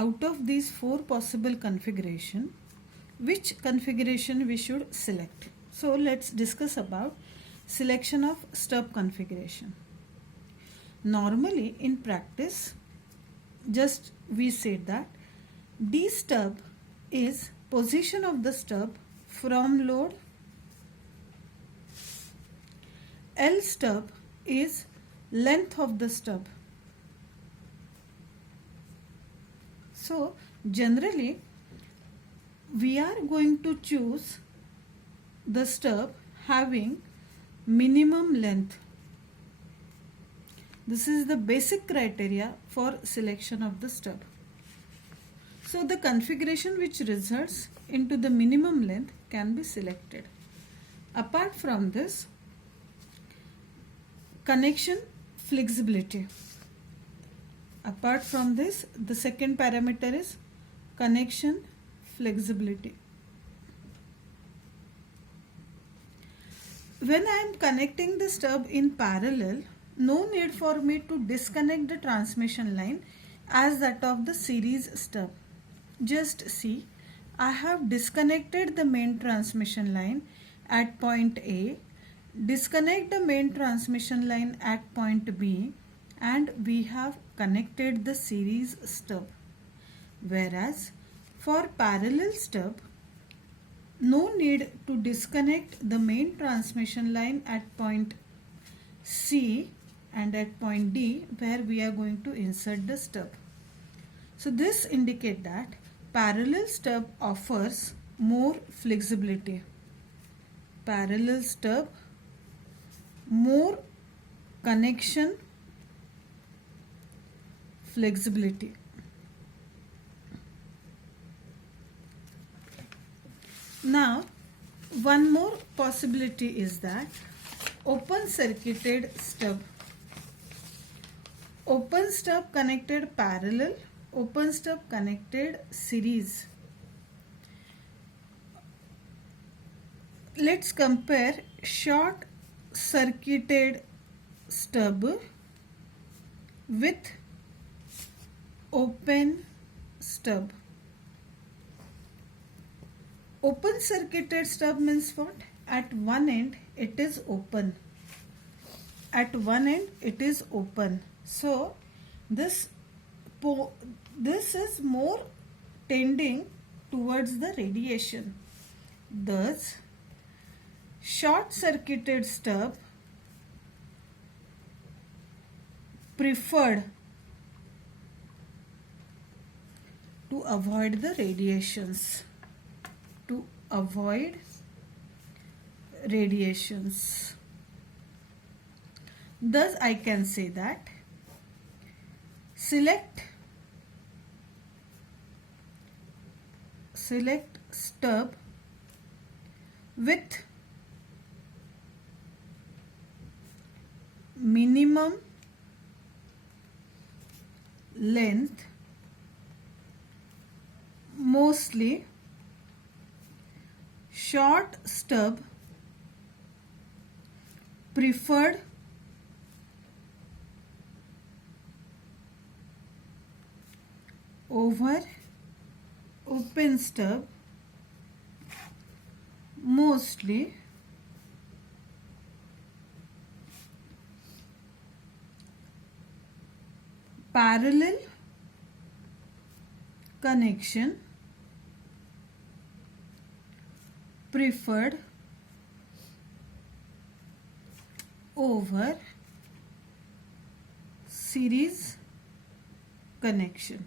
out of these four possible configuration, which configuration we should select. So let's discuss about selection of stub configuration. Normally in practice, just we said that D stub is position of the stub from load, L stub is length of the stub. So generally we are going to choose the stub having minimum length. This is the basic criteria for selection of the stub. So the configuration which results into the minimum length can be selected. Apart from this, connection flexibility. Apart from this, the second parameter is connection flexibility. When I am connecting the stub in parallel, no need for me to disconnect the transmission line as that of the series stub. Just see, I have disconnected the main transmission line at point A, disconnect the main transmission line at point B, and we have connected the series stub. Whereas for parallel stub, no need to disconnect the main transmission line at point C and at point D where we are going to insert the stub. So this indicates that parallel stub offers more flexibility. Parallel stub, more connection flexibility. Now one more possibility is that open circuited stub. Open stub connected parallel, open stub connected series. Let's compare short circuited stub with open stub. Open circuited stub means what? At one end it is open. At one end it is open. So this is more tending towards the radiation. Thus, short circuited stub preferred to avoid the radiations. To avoid radiations. Thus, I can say that select stub with minimum length, mostly short stub preferred over open stub, mostly parallel connection preferred over series connection.